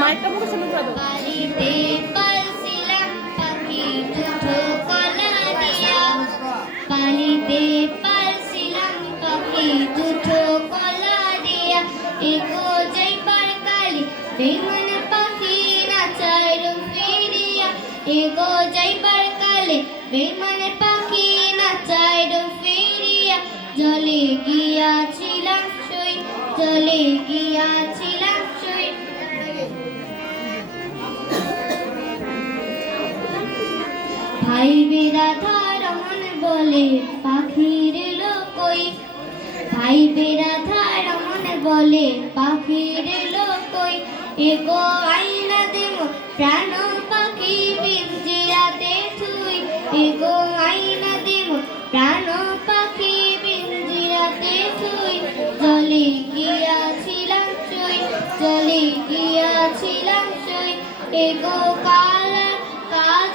মাইকটা মুখে শুরু করে দাও। পানিতে পালছিলাম পাখি দুটো কলা দিয়া, এগো যাইবার কালে বেঈমান পাখি নাচায় ফিরিয়া, এগো যাইবার কালে বেঈমান পাখি নাচায় ফিরিয়া। জলে গিয়াছিলাম সই, জলে গিয়াছিলাম সই। ভাই বিরাধার মন বলে পাখির লোকই, ভাই বিরাধার মন বলে পাখির লোকই। এগো আইনা দেব প্রাণ পাখি পিঞ্জিরাতে থুই, এগো আইনা দেব প্রাণ পাখি পিঞ্জিরাতে থুই। জলে গিয়াছিলাম সই, জলে গিয়াছিলাম সই। এগো কালা কাজ